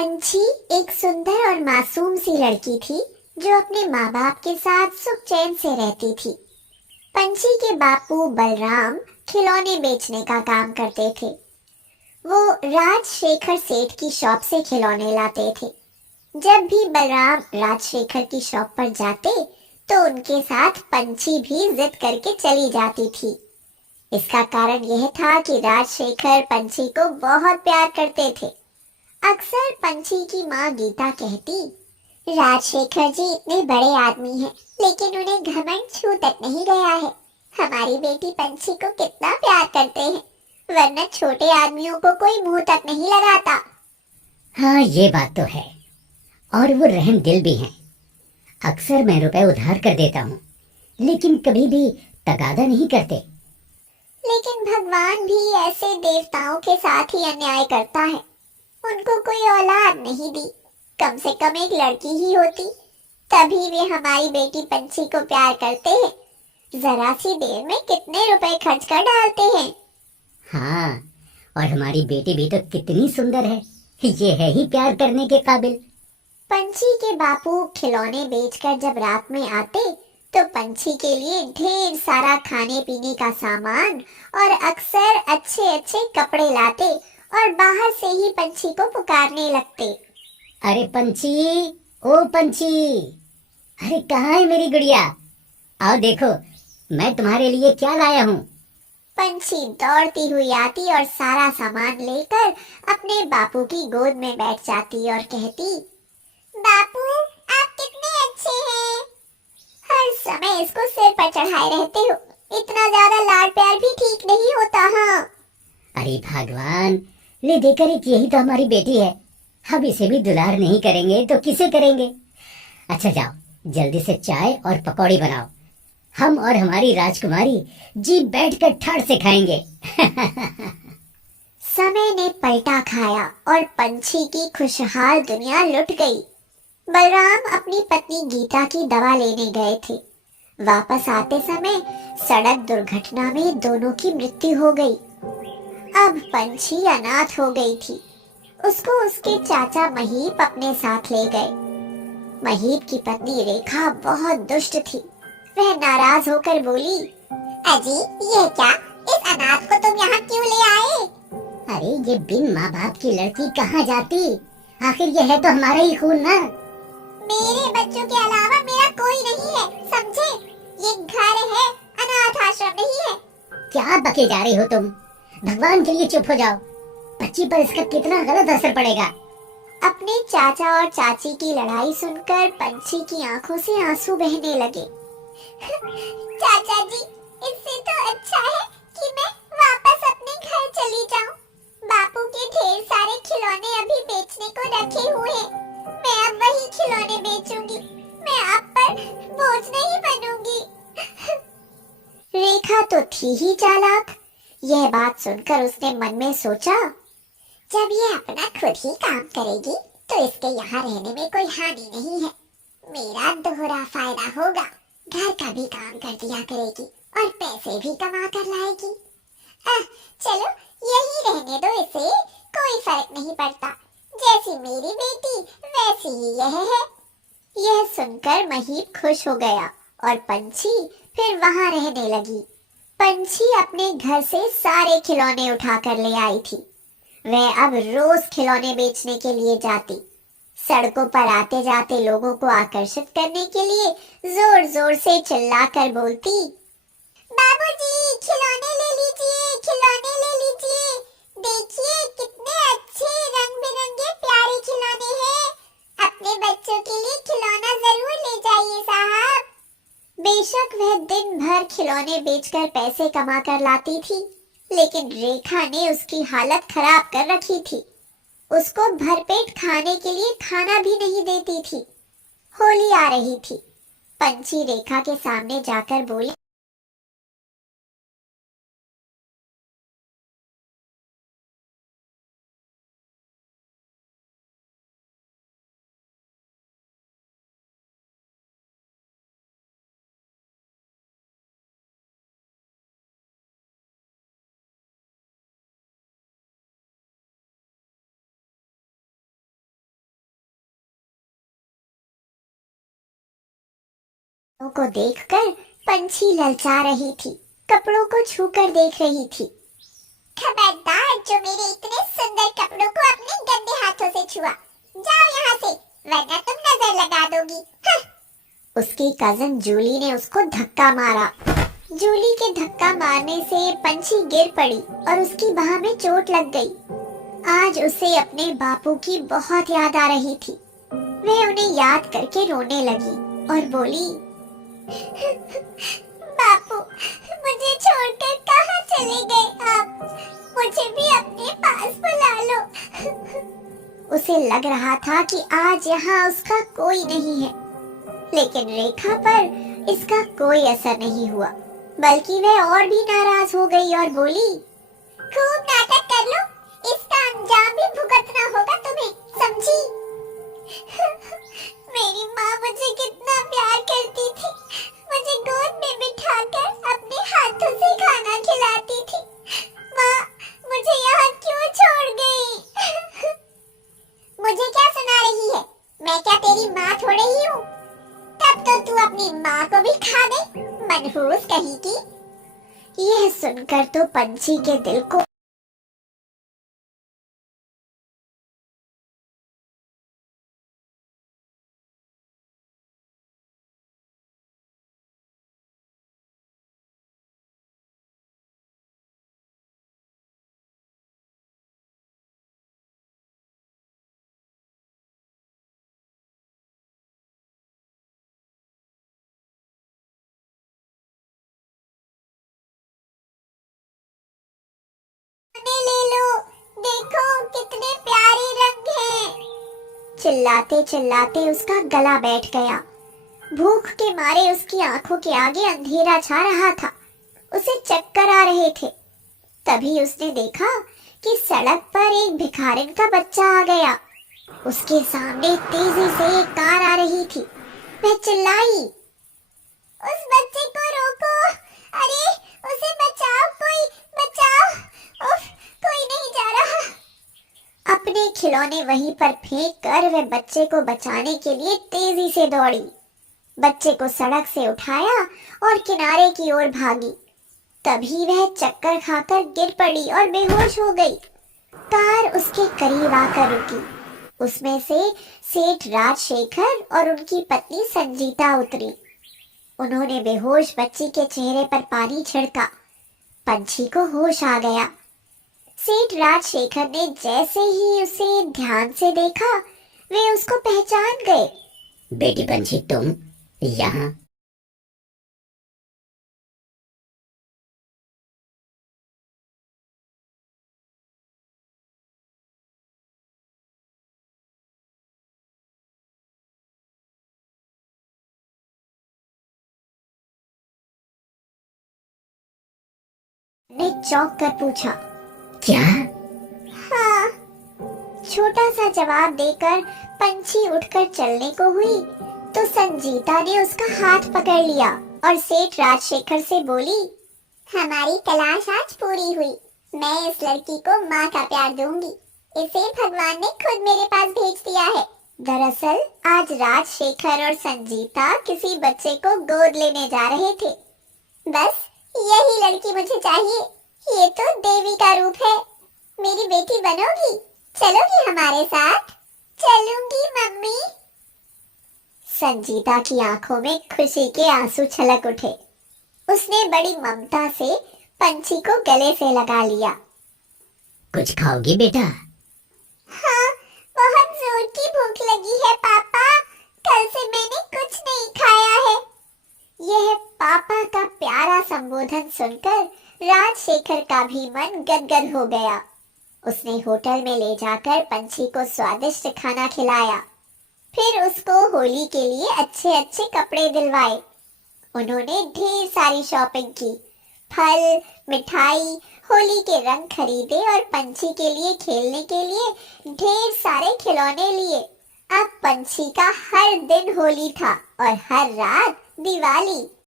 पंछी एक सुंदर और मासूम सी लड़की थी जो अपने माँ बाप के साथ सुख चैन से रहती थी। पंछी के बापू बलराम खिलौने बेचने का काम करते थे। वो राजशेखर सेठ की शॉप से खिलौने लाते थे। जब भी बलराम राजशेखर की शॉप पर जाते तो उनके साथ पंछी भी जिद करके चली जाती थी। इसका कारण यह था कि राजशेखर पंछी को बहुत प्यार करते थे। अक्सर पंछी की माँ गीता कहती, राजशेखर जी इतने बड़े आदमी हैं, लेकिन उन्हें घमंड छू तक नहीं गया है। हमारी बेटी पंछी को कितना प्यार करते हैं, वरना छोटे आदमियों को कोई मुंह तक नहीं लगाता। हाँ, ये बात तो है। और वो रहम दिल भी हैं। अक्सर मैं रुपए उधार कर देता हूँ, लेकिन कभी भी तगादा नहीं करते। लेकिन भगवान भी ऐसे देवताओं के साथ ही अन्याय करता है। उनको कोई औलाद नहीं दी, कम से कम एक लड़की ही होती, तभी वे हमारी बेटी पंछी को प्यार करते हैं। जरा सी देर में कितने रुपए खर्च कर डालते हैं। हाँ, और हमारी बेटी भी तो कितनी सुंदर है। ये है ही प्यार करने के काबिल। पंछी के बापू खिलौने बेचकर जब रात में आते तो पंछी के लिए ढेर सारा खाने पीने का सामान और अक्सर अच्छे अच्छे कपड़े लाते और बाहर से ही पंछी को पुकारने लगते। अरे पंछी, ओ पंछी, अरे कहाँ है मेरी गुड़िया? आओ देखो, मैं तुम्हारे लिए क्या लाया हूँ। पंछी दौड़ती हुई आती और सारा सामान लेकर अपने बापू की गोद में बैठ जाती और कहती, बापू आप कितने अच्छे हैं। हर समय इसको सिर पर चढ़ाए रहते हो, इतना ज्यादा लाड प्यार भी ठीक नहीं होता। हाँ, अरे भगवान, ले देकर एक यही तो हमारी बेटी है। हम इसे भी दुलार नहीं करेंगे तो किसे करेंगे? अच्छा जाओ, जल्दी से चाय और पकौड़ी बनाओ। हम और हमारी राजकुमारी जी बैठकर ठाड़ से खाएंगे। समय ने पलटा खाया और पंछी की खुशहाल दुनिया लुट गई। बलराम अपनी पत्नी गीता की दवा लेने गए थे। वापस आते समय सड़क दुर्घटना में दोनों की मृत्यु हो गई। अब पंछी अनाथ हो गई थी। उसको उसके चाचा महीप अपने साथ ले गए। महीप की पत्नी रेखा बहुत दुष्ट थी। वह नाराज होकर बोली, अजी ये क्या, इस अनाथ को तुम यहाँ क्यों ले आए? अरे ये बिन माँ बाप की लड़की कहाँ जाती? आखिर ये है तो हमारा ही खून ना। मेरे बच्चों के अलावा मेरा कोई नहीं है, समझे? ये घर है, अनाथ आश्रम नहीं है। क्या बके जा रही हो तुम? भगवान के लिए चुप हो जाओ। बच्ची पर इसका कितना गलत असर पड़ेगा। अपने चाचा और चाची की लड़ाई सुनकर पंछी की आंखों से आंसू बहने लगे। चाचा जी, इससे तो अच्छा है कि मैं वापस अपने घर चली जाऊं। बापू के ढेर सारे खिलौने अभी बेचने को रखे हुए हैं। मैं अब वही खिलौने बेचूंगी। मैं आप पर बोझ नहीं बनूंगी। रेखा तो थी ही चालाक। यह बात सुनकर उसने मन में सोचा, जब ये अपना खुद ही काम करेगी तो इसके यहाँ रहने में कोई हानि नहीं है। मेरा दोहरा फायदा होगा। घर का भी काम कर दिया करेगी और पैसे भी कमा कर लाएगी। चलो यही रहने दो इसे, कोई फर्क नहीं पड़ता। जैसी मेरी बेटी वैसी ही यह है। यह सुनकर महीप खुश हो गया और पंछी फिर वहां रहने लगी। पंछी अपने घर से सारे खिलौने उठाकर ले आई थी। वह अब रोज खिलौने बेचने के लिए जाती। सड़कों पर आते जाते लोगों को आकर्षित करने के लिए जोर जोर से चिल्लाकर बोलती, बाबूजी खिलौने ले लीजिए, खिलौने ले लीजिए। देखिए कितने अच्छे रंग बिरंगे प्यारे खिलौने हैं। अपने बच्चों के लिए खिलौना जरूर ले जाइए साहब। बेशक वह दिन भर खिलौने बेचकर पैसे कमा कर लाती थी, लेकिन रेखा ने उसकी हालत खराब कर रखी थी। उसको भरपेट खाने के लिए खाना भी नहीं देती थी। होली आ रही थी। पंछी रेखा के सामने जाकर बोली, को देखकर पंछी ललचा रही थी, कपड़ों को छूकर देख रही थी। खबरदार जो मेरे इतने सुंदर कपड़ों को अपने गंदे हाथों से छुआ, जाओ यहाँ से वरना तुम नजर लगा दोगी। उसकी कजन जूली ने उसको धक्का मारा। जूली के धक्का मारने से पंछी गिर पड़ी और उसकी बाह में चोट लग गई। आज उसे अपने बापू की बहुत याद आ रही थी। वह उन्हें याद करके रोने लगी और बोली, बापू मुझे छोड़कर कहाँ चले गए आप? मुझे भी अपने पास बुला लो। उसे लग रहा था कि आज यहाँ उसका कोई नहीं है, लेकिन रेखा पर इसका कोई असर नहीं हुआ, बल्कि वह और भी नाराज हो गई और बोली, खूब नाटक कर लो, इसका अंजाम भी भुगतना होगा तुम्हें, समझी? मेरी माँ मुझे कितना प्यार करती थी, मुझे गोद में बिठाकर अपने हाथों से खाना खिलाती थी। माँ मुझे यहाँ क्यों छोड़ गई? मुझे क्या सुना रही है? मैं क्या तेरी माँ थोड़े ही हूँ? तब तो तू अपनी माँ को भी खा गई, मनहूस कहीं की। यह सुनकर तो पंछी के दिल को ले लो, देखो कितने प्यारे रंग हैं। चिल्लाते चिल्लाते उसका गला बैठ गया। भूख के मारे उसकी आंखों के आगे अंधेरा छा रहा था, उसे चक्कर आ रहे थे। तभी उसने देखा कि सड़क पर एक भिखारिन का बच्चा आ गया। उसके सामने तेजी से एक कार आ रही थी। वह चिल्लाई, उस बच्चे को रोको, अरे उसे बचाओ, कोई बचाओ, उफ, कोई नहीं जा रहा। अपने खिलौने वहीं पर फेंक कर वह बच्चे को बचाने के लिए तेजी से दौड़ी। बच्चे को सड़क से उठाया और किनारे की ओर भागी। तभी वह चक्कर खाकर गिर पड़ी और बेहोश हो गई। कार उसके करीब आकर रुकी। उसमें से सेठ राजशेखर और उनकी पत्नी संजीता उतरी। उन्होंने बेहोश बच्ची के चेहरे पर पानी छिड़का। पंछी को होश आ गया। सेठ राजशेखर ने जैसे ही उसे ध्यान से देखा, वे उसको पहचान गए। बेटी पंछी, तुम यहाँ? ने चौंक कर पूछा, क्या? हाँ। छोटा सा जवाब देकर पंछी उठकर चलने को हुई तो संजीता ने उसका हाथ पकड़ लिया और सेठ राजशेखर से बोली, हमारी तलाश आज पूरी हुई। मैं इस लड़की को माँ का प्यार दूंगी। इसे भगवान ने खुद मेरे पास भेज दिया है। दरअसल आज राजशेखर और संजीता किसी बच्चे को गोद लेने जा रहे थे। बस यही लड़की मुझे चाहिए। ये तो देवी का रूप है। मेरी बेटी बनोगी? चलोगी हमारे साथ? चलूंगी मम्मी। संजीता की आंखों में खुशी के आंसू छलक उठे। उसने बड़ी ममता से पंछी को गले से लगा लिया। कुछ खाओगी बेटा? हाँ, बहुत जोर की भूख लगी है पापा। कल से मैंने कुछ नहीं खाया है। यह पापा का प्यारा संबोधन सुनकर राजशेखर का भी मन गदगद हो गया। उसने होटल में ले जाकर पंछी को स्वादिष्ट खाना खिलाया। फिर उसको होली के लिए अच्छे अच्छे कपड़े दिलवाए। उन्होंने ढेर सारी शॉपिंग की, फल, मिठाई, होली के रंग खरीदे और पंछी के लिए खेलने के लिए ढेर सारे खिलौने लिए। अब पंछी का हर दिन होली था और हर रात दिवाली।